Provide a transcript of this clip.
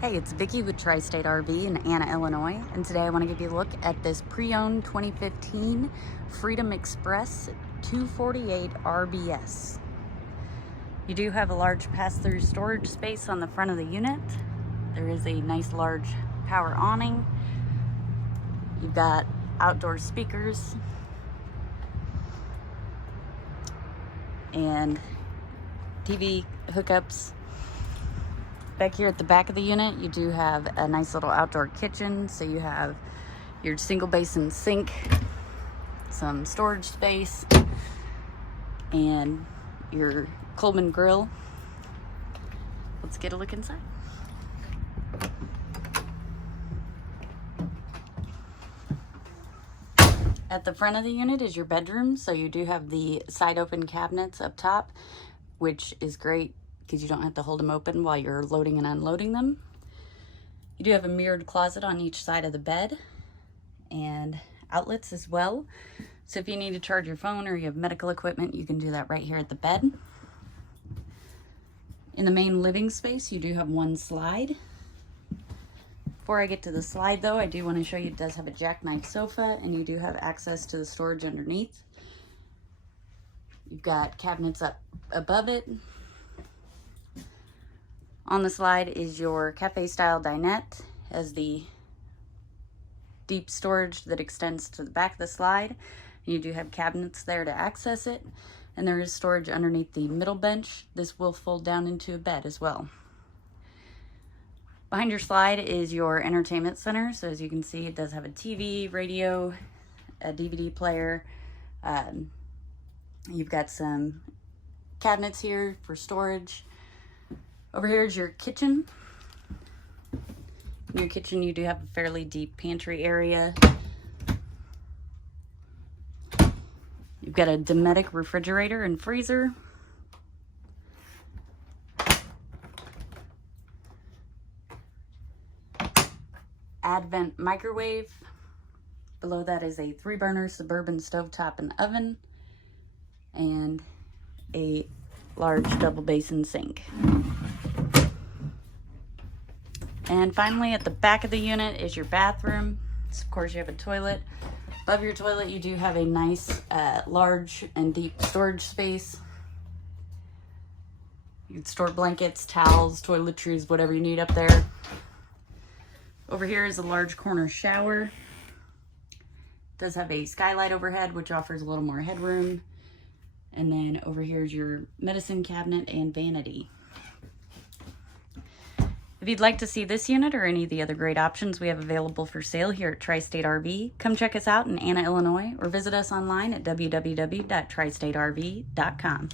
Hey, it's Vicki with Tri-State RV in Anna, Illinois, and today I want to give you a look at this pre-owned 2015 Freedom Express 248 RBS. You do have a large pass-through storage space on the front of the unit. There is a nice large power awning. You've got outdoor speakers and TV hookups. Back here at the back of the unit, you do have a nice little outdoor kitchen. So you have your single basin sink, some storage space, and your Coleman grill. Let's get a look inside. At the front of the unit is your bedroom. So you do have the side open cabinets up top, which is great because you don't have to hold them open while you're loading and unloading them. You do have a mirrored closet on each side of the bed and outlets as well. So if you need to charge your phone or you have medical equipment, you can do that right here at the bed. In the main living space, you do have one slide. Before I get to the slide though, I do want to show you it does have a jackknife sofa and you do have access to the storage underneath. You've got cabinets up above it. On the slide is your cafe style dinette, as the deep storage that extends to the back of the slide. You do have cabinets there to access it, and there is storage underneath the middle bench. This will fold down into a bed as well. Behind your slide is your entertainment center. So as you can see, it does have a TV, radio, a DVD player. You've got some cabinets here for storage. Over here is your kitchen. In your kitchen, you do have a fairly deep pantry area. You've got a Dometic refrigerator and freezer. Advent microwave. Below that is a 3-burner Suburban stovetop and oven, and a large double basin sink. And finally, at the back of the unit is your bathroom. So of course, you have a toilet. Above your toilet, you do have a nice, large and deep storage space. You can store blankets, towels, toiletries, whatever you need up there. Over here is a large corner shower. It does have a skylight overhead, which offers a little more headroom. And then over here is your medicine cabinet and vanity. If you'd like to see this unit or any of the other great options we have available for sale here at Tri-State RV, come check us out in Anna, Illinois, or visit us online at www.tristaterv.com.